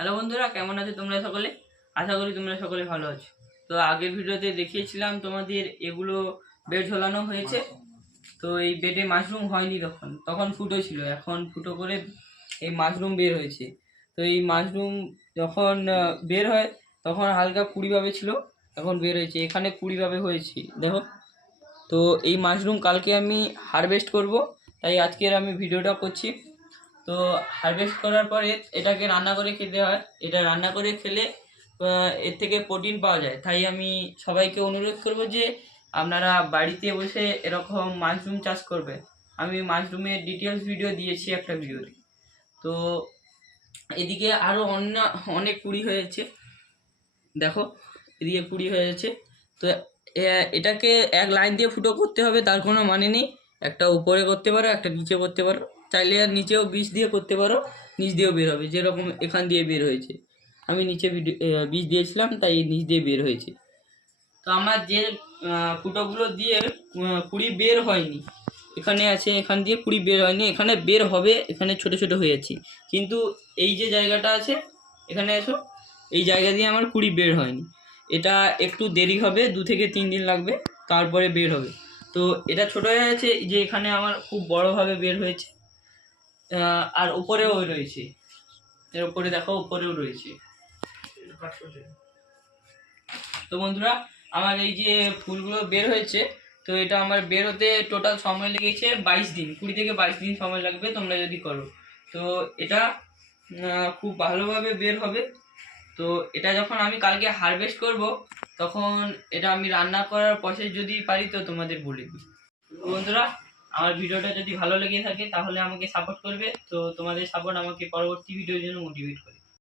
Hello বন্ধুরা, কেমন আছো তোমরা সকলে? আশা করি তোমরা সকলে ভালো আছো। তো আগের ভিডিওতে দেখিয়েছিলাম তোমাদের এগুলো বেড ঝোলানো হয়েছে। তো এই বেডে মাশরুম হয়নি, তখন ফুটো ছিল, এখন ফুটো করে এই মাশরুম বের হয়েছে। তো এই মাশরুম যখন বের হয় তখন হালকা কুড়িভাবে ছিল, এখন বের হয়েছে, এখানে কুড়িভাবে হয়েছে দেখো। তো এই মাশরুম কালকে আমি হারভেস্ট করব, তাই আজকের আমি ভিডিওটা করছি। তো হারভেস্ট করার পরে এটাকে রান্না করে খেতে হয়। এটা রান্না করে খেলে এর থেকে প্রোটিন পাওয়া যায়। তাই আমি সবাইকে অনুরোধ করব যে আপনারা বাড়িতে বসে এরকম মাশরুম চাষ করবে। আমি মাশরুমের ডিটেলস ভিডিও দিয়েছি একটা ভিডিওতে। তো এদিকে আরও অনেক কুড়ি হয়েছে, দেখো এদিকে কুড়ি হয়েছে। তো এটাকে এক লাইন দিয়ে ফুটো করতে হবে তার কোনো মানে নেই। একটা উপরে করতে পারো, একটা নিচে করতে পারো, চাইলে আর নিচেও বীজ দিয়ে করতে পারো, নিচ দিয়েও বের হবে, যেরকম এখান দিয়ে বের হয়েছে। আমি নিচে বীজ দিয়েছিলাম তাই নিচ দিয়ে বের হয়েছে। তো আমার যে ফুটোগুলো দিয়ে কুড়ি বের হয়নি, এখানে আছে, এখান দিয়ে কুড়ি বের হয়নি, এখানে বের হবে, এখানে ছোট ছোট হয়েছে। কিন্তু এই যে জায়গাটা আছে, এখানে এসো, এই জায়গা দিয়ে আমার কুড়ি বের হয়নি। এটা একটু দেরি হবে, 2 থেকে 3 দিন লাগবে, তারপরে বের হবে। তো এটা ছোট হয়ে আছে, যে এখানে আমার খুব বড়োভাবে বের হয়েছে। আর উপরেও রয়েছে, এর উপরে দেখো, উপরেও রয়েছে। তো বন্ধুরা, আমার এই যে ফুলগুলো বের হয়েছে, তো এটা আমার বের হতে টোটাল সময় লেগেছে 22 দিন, 20 থেকে 22 দিন সময় লাগবে তোমরা যদি করো। তো এটা খুব ভালোভাবে বের হবে। তো এটা যখন আমি কালকে হারভেস্ট করব, তখন এটা আমি রান্না করার প্রসেস যদি পারি তো তোমাদের বলে দিই। তো বন্ধুরা, আমার ভিডিওটা যদি ভালো লেগে থাকে তাহলে আমাকে সাপোর্ট করবে। তো তোমাদের সাপোর্ট আমাকে পরবর্তী ভিডিওর জন্য মোটিভেট করে।